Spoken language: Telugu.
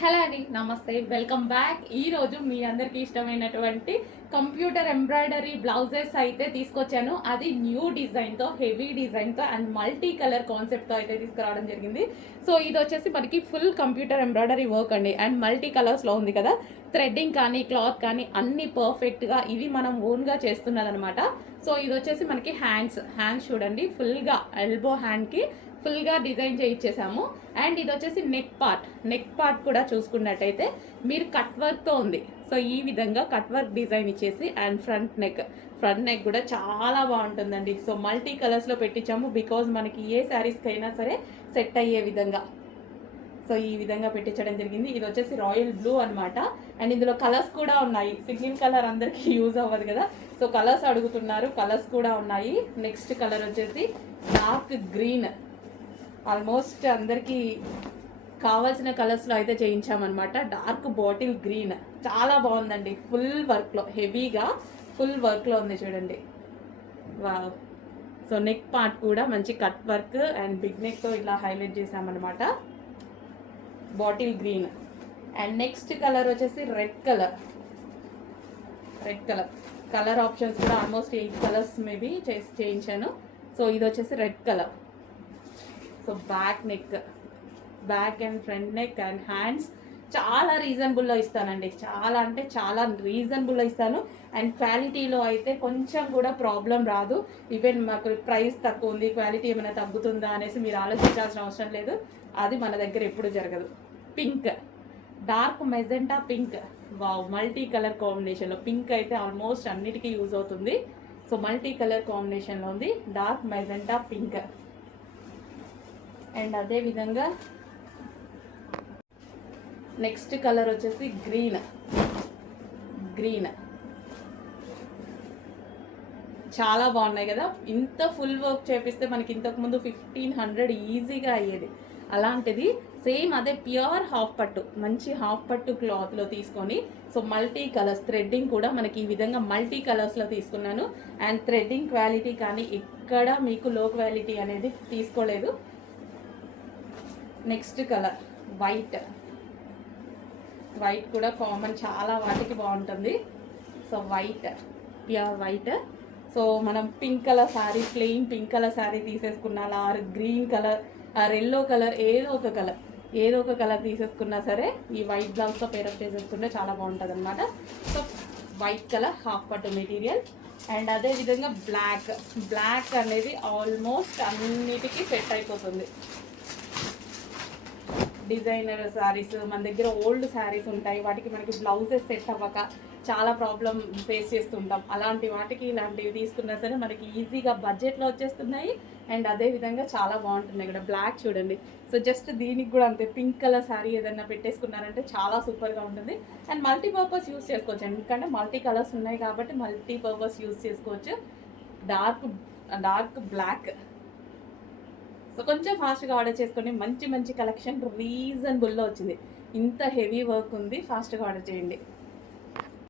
హలో అండి, నమస్తే, వెల్కమ్ బ్యాక్. ఈరోజు మీ అందరికీ ఇష్టమైనటువంటి కంప్యూటర్ ఎంబ్రాయిడరీ బ్లౌజెస్ అయితే తీసుకొచ్చాను. అది న్యూ డిజైన్తో, హెవీ డిజైన్తో అండ్ మల్టీ కలర్ కాన్సెప్ట్తో అయితే తీసుకురావడం జరిగింది. సో ఇది వచ్చేసి మనకి ఫుల్ కంప్యూటర్ ఎంబ్రాయిడరీ వర్క్ అండి, అండ్ మల్టీ కలర్స్లో ఉంది కదా. థ్రెడ్డింగ్ కానీ క్లాత్ కానీ అన్నీ పర్ఫెక్ట్గా ఇవి మనం ఓన్గా చేస్తున్నదనమాట. సో ఇది వచ్చేసి మనకి హ్యాండ్స్ చూడండి, ఫుల్గా ఎల్బో హ్యాండ్కి ఫుల్గా డిజైన్ చేయించేసాము. అండ్ ఇది వచ్చేసి నెక్ పార్ట్ కూడా చూసుకున్నట్టయితే మీరు కట్ వర్క్తో ఉంది. సో ఈ విధంగా కట్ వర్క్ డిజైన్ ఇచ్చేసి అండ్ ఫ్రంట్ నెక్ కూడా చాలా బాగుంటుందండి. సో మల్టీ కలర్స్లో పెట్టించాము, బికాజ్ మనకి ఏ శారీస్కి అయినా సరే సెట్ అయ్యే విధంగా. సో ఈ విధంగా పెట్టించడం జరిగింది. ఇది వచ్చేసి రాయల్ బ్లూ అనమాట. అండ్ ఇందులో కలర్స్ కూడా ఉన్నాయి. సింగిల్ కలర్ అందరికీ యూజ్ అవ్వదు కదా, సో కలర్స్ అడుగుతున్నారు, కలర్స్ కూడా ఉన్నాయి. నెక్స్ట్ కలర్ వచ్చేసి డార్క్ గ్రీన్. ఆల్మోస్ట్ అందరికీ కావాల్సిన కలర్స్లో అయితే చేయించామన్నమాట. డార్క్ బాటిల్ గ్రీన్ చాలా బాగుందండి. ఫుల్ వర్క్లో, హెవీగా ఫుల్ వర్క్లో ఉంది చూడండి. వావ్. సో నెక్ పార్ట్ కూడా మంచి కట్ వర్క్ అండ్ బిగ్ నెక్తో ఇలా హైలైట్ చేసామన్నమాట. Bottle green. And next colour వచ్చేసి రెడ్ కలర్. కలర్ ఆప్షన్స్ కూడా ఆల్మోస్ట్ 8 కలర్స్ మేబీ చేయించాను. సో ఇది వచ్చేసి red colour. So back and front neck and hands చాలా రీజనబుల్లో ఇస్తానండి. చాలా అంటే చాలా రీజనబుల్లో ఇస్తాను. అండ్ క్వాలిటీలో అయితే కొంచెం కూడా ప్రాబ్లం రాదు. ఈవెన్ మాకు ప్రైస్ తక్కువ ఉంది, క్వాలిటీ ఏమైనా తగ్గుతుందా అనేసి మీరు ఆలోచించాల్సిన అవసరం లేదు. అది మన దగ్గర ఎప్పుడు జరగదు. Pink, dark magenta pink. Wow, multi colour కాంబినేషన్లో పింక్ అయితే ఆల్మోస్ట్ అన్నిటికీ యూజ్ అవుతుంది. సో మల్టీ కలర్ కాంబినేషన్లో ఉంది డార్క్ మెజెంటా పింక్. అండ్ అదే విధంగా నెక్స్ట్ కలర్ వచ్చేసి గ్రీన్. చాలా బాగున్నాయి కదా. ఇంత ఫుల్ వర్క్ చేపిస్తే మనకి ఇంతకుముందు 1500 ఈజీగా అయ్యేది. అలాంటిది సేమ్ అదే ప్యూర్ హాఫ్ పట్టు, మంచి హాఫ్ పట్టు క్లాత్లో తీసుకొని, సో మల్టీ కలర్స్ థ్రెడ్డింగ్ కూడా మనకి ఈ విధంగా మల్టీ కలర్స్లో తీసుకున్నాను. అండ్ థ్రెడ్డింగ్ క్వాలిటీ కానీ ఎక్కడ మీకు లో క్వాలిటీ అనేది తీసుకోలేదు. నెక్స్ట్ కలర్ వైట్ కూడా కామన్, చాలా వాటికి బాగుంటుంది. So pure white. సో మనం pink colour sari, plain pink colour sari తీసేసుకున్నా, or green colour or yellow colour, ఏదో ఒక కలర్ తీసేసుకున్నా సరే ఈ వైట్ బ్లౌజ్తో పేరప్ చేసేసుకుంటే చాలా బాగుంటుంది అనమాట. సో వైట్ కలర్ హాఫ్ పట్టు మెటీరియల్. అండ్ అదేవిధంగా బ్లాక్ అనేది ఆల్మోస్ట్ అన్నిటికీ సెట్ అయిపోతుంది. డిజైనర్ శారీస్ మన దగ్గర ఓల్డ్ శారీస్ ఉంటాయి, వాటికి మనకి బ్లౌజెస్ సెట్ అవ్వక చాలా ప్రాబ్లం ఫేస్ చేస్తుంటాం. అలాంటి వాటికి ఇలాంటివి తీసుకున్నా సరే మనకి ఈజీగా బడ్జెట్లో వచ్చేస్తున్నాయి. అండ్ అదేవిధంగా చాలా బాగుంటున్నాయి కూడా. బ్లాక్ చూడండి. సో జస్ట్ దీనికి కూడా అంతే, పింక్ కలర్ శారీ ఏదైనా పెట్టేసుకున్నారంటే చాలా సూపర్గా ఉంటుంది. అండ్ మల్టీపర్పస్ యూస్ చేసుకోవచ్చు, ఎందుకంటే మల్టీ కలర్స్ ఉన్నాయి కాబట్టి మల్టీపర్పస్ యూస్ చేసుకోవచ్చు. Dark black. సో కొంచెం ఫాస్ట్గా ఆర్డర్ చేసుకోండి. మంచి కలెక్షన్ రీజనబుల్లో వచ్చింది. ఇంత హెవీ వర్క్ ఉంది, ఫాస్ట్గా ఆర్డర్ చేయండి.